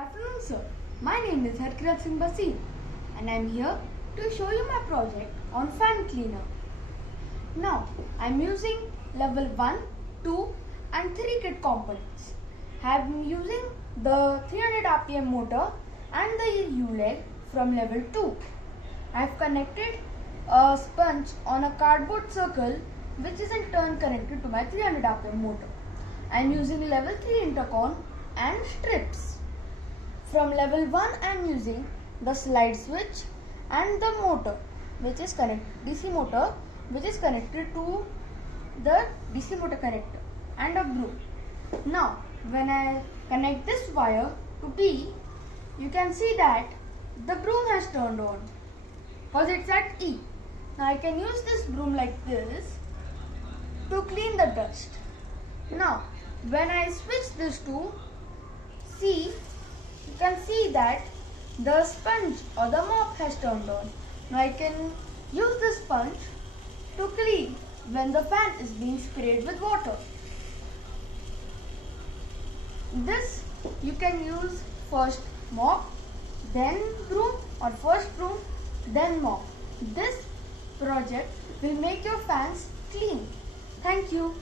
afternoon, sir. My name is Harkeerat and I am here to show you my project on fan cleaner. Now, I am using level 1, 2 and 3 kit components. I am using the 300 RPM motor and the U-leg from level 2. I have connected a sponge on a cardboard circle which is in turn connected to my 300 RPM motor. I am using level 3 intercon and strips. From level 1 I am using the slide switch and the motor which is DC motor which is connected to the DC motor connector and a broom. Now when I connect this wire to B, you can see that the broom has turned on because it's at E. Now I can use this broom like this to clean the dust. Now when I switch this to C, you can see that the sponge or the mop has turned on. Now I can use this sponge to clean when the fan is being sprayed with water. This you can use first mop, then broom, or first broom, then mop. This project will make your fans clean. Thank you.